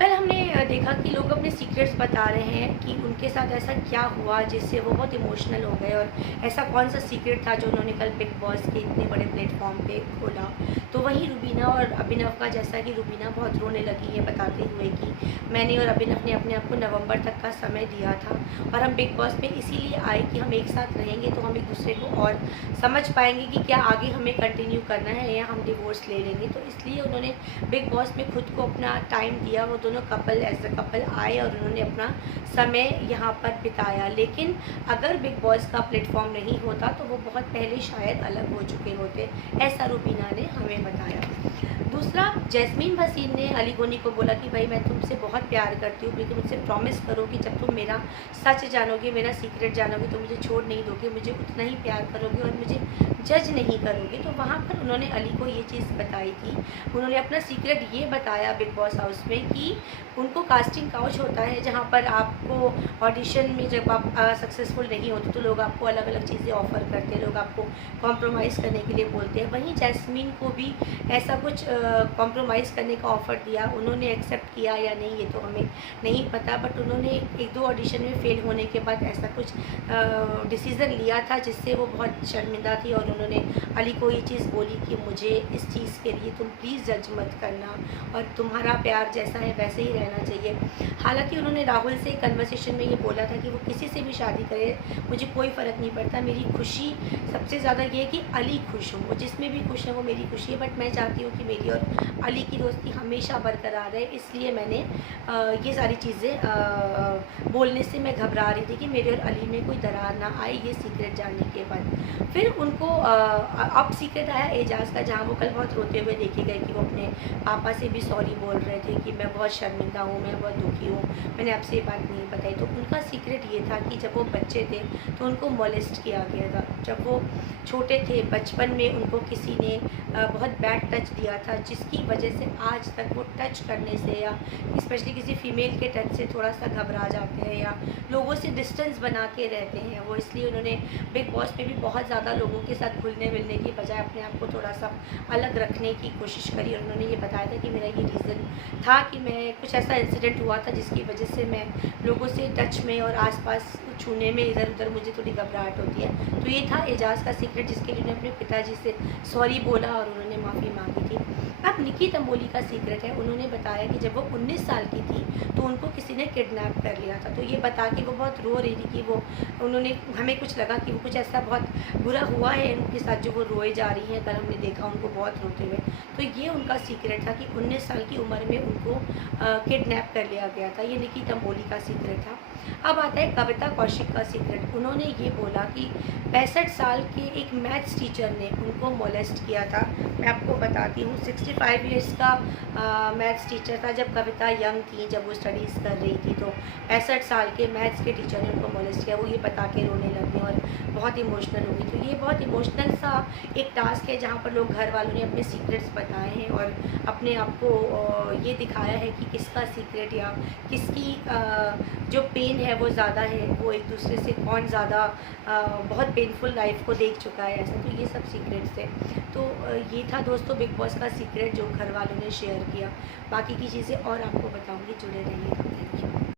कल हमने देखा कि लोग अपने सीक्रेट्स बता रहे हैं कि उनके साथ ऐसा क्या हुआ जिससे वो बहुत इमोशनल हो गए, और ऐसा कौन सा सीक्रेट था जो उन्होंने कल बिग बॉस के इतने बड़े प्लेटफॉर्म पे खोला। तो वहीं रुबीना और अभिनव का, जैसा कि रुबीना बहुत रोने लगी है बताते हुए कि मैंने और अभिनव ने अपने आप को नवंबर तक का समय दिया था और हम बिग बॉस में इसीलिए आए कि हम एक साथ रहेंगे तो हम एक दूसरे को और समझ पाएंगे कि क्या आगे हमें कंटिन्यू करना है या हम डिवोर्स ले लेंगे। तो इसलिए उन्होंने बिग बॉस में खुद को अपना टाइम दिया। वो दोनों कपल एज अ कपल आए और उन्होंने अपना समय यहाँ पर बिताया। लेकिन अगर बिग बॉस का प्लेटफॉर्म नहीं होता तो वो बहुत पहले शायद अलग हो चुके होते, ऐसा रुबीना ने हमें बताया। दूसरा, जैस्मीन भसीन ने अली गोनी को बोला कि भाई मैं तुमसे बहुत प्यार करती हूँ, लेकिन मुझसे प्रॉमिस करो कि जब तुम मेरा सच जानोगे, मेरा सीक्रेट जानोगे तो मुझे छोड़ नहीं दोगे, मुझे उतना ही प्यार करोगे और मुझे जज नहीं करोगे। तो वहाँ पर उन्होंने अली को ये चीज़ बताई थी। उन्होंने अपना सीक्रेट ये बताया बिग बॉस हाउस में कि उनको कास्टिंग काउच होता है जहाँ पर आपको ऑडिशन में जब आप सक्सेसफुल नहीं होते तो लोग आपको अलग अलग चीज़ें ऑफ़र करते हैं, लोग आपको कॉम्प्रोमाइज़ करने के लिए बोलते हैं। वहीं जैस्मीन को भी ऐसा कुछ कॉम्प्रोमाइज़ करने का ऑफ़र दिया। उन्होंने एक्सेप्ट किया या नहीं ये तो हमें नहीं पता, बट उन्होंने एक दो ऑडिशन में फ़ेल होने के बाद ऐसा कुछ डिसीज़न लिया था जिससे वो बहुत शर्मिंदा थी। और उन्होंने अली को ये चीज़ बोली कि मुझे इस चीज़ के लिए तुम प्लीज़ जज मत करना और तुम्हारा प्यार जैसा है वैसे ही रहना चाहिए। हालांकि उन्होंने राहुल से कन्वर्सेशन में ये बोला था कि वो किसी से भी शादी करे, मुझे कोई फ़र्क नहीं पड़ता, मेरी खुशी सबसे ज़्यादा ये है कि अली खुश हो, वो जिसमें भी खुश है वो मेरी खुशी है। बट मैं चाहती हूँ कि मेरी और अली की दोस्ती हमेशा बरकरार रहे, इसलिए मैंने ये सारी चीज़ें बोलने से मैं घबरा रही थी कि मेरे और अली में कोई दरार ना आए ये सीक्रेट जानने के बाद। फिर उनको अब सीक्रेट आया एजाज़ का, जहाँ वो कल बहुत रोते हुए देखे गए कि वो अपने पापा से भी सॉरी बोल रहे थे कि मैं बहुत शर्मिंदा हूँ, मैं बहुत दुखी हूँ, मैंने आपसे ये बात नहीं बताई। तो उनका सीक्रेट ये था कि जब वो बच्चे थे तो उनको मोलेस्ट किया गया था। जब वो छोटे थे बचपन में उनको किसी ने बहुत बैड टच दिया था, जिसकी वजह से आज तक वो टच करने से या स्पेशली किसी फीमेल के टच से थोड़ा सा घबरा जाते हैं या लोगों से डिस्टेंस बना के रहते हैं वो। इसलिए उन्होंने बिग बॉस में भी बहुत ज़्यादा लोगों के साथ घुलने मिलने की बजाय अपने आप को थोड़ा सा अलग रखने की कोशिश करी। और उन्होंने ये बताया था कि मेरा ये रीज़न था कि मैं कुछ ऐसा इंसिडेंट हुआ था जिसकी वजह से मैं लोगों से टच में और आसपास छूने में इधर उधर मुझे थोड़ी घबराहट होती है। तो ये था एजाज़ का सीक्रेट जिसके लिए उन्होंने अपने पिताजी से सॉरी बोला और उन्होंने माफ़ी मांगी थी। अब निकी तंबोली का सीक्रेट है। उन्होंने बताया कि जब वो 19 साल की थी तो उनको किसी ने किडनैप कर लिया था। तो ये बता के वो बहुत रो रही थी कि वो उन्होंने हमें कुछ लगा कि वो कुछ ऐसा बहुत बुरा हुआ है उनके साथ जो वो रोए जा रही हैं। कल हमने देखा उनको बहुत रोते हुए। तो ये उनका सीक्रेट था कि 19 साल की उम्र में उनको किडनैप कर लिया गया था। ये निकी तंबोली का सीक्रेट था। अब आता है कविता कौशिक का सीक्रेट। उन्होंने ये बोला कि 65 साल के एक मैथ्स टीचर ने उनको मोलेस्ट किया था। मैं आपको बताती हूँ, 65 इयर्स का मैथ्स टीचर था जब कविता यंग थी, जब वो स्टडीज़ कर रही थी। तो 65 साल के मैथ्स के टीचर ने उनको मोलेस्ट किया। वो ये बता के रोने लगी और बहुत इमोशनल हो गई। तो ये बहुत इमोशनल सा एक टास्क है जहाँ पर लोग घर वालों ने अपने सीक्रेट्स बताए हैं और अपने आप को ये दिखाया है कि किसका सीक्रेट या किसकी जो पेन है वो ज़्यादा है, वो एक दूसरे से कौन ज़्यादा बहुत पेनफुल लाइफ को देख चुका है ऐसा। तो ये सब सीक्रेट्स थे। तो ये था दोस्तों बिग बॉस का सीक्रेट जो घर वालों ने शेयर किया। बाकी की चीज़ें और आपको बताऊंगी, जुड़े रहिएगा। Thank you.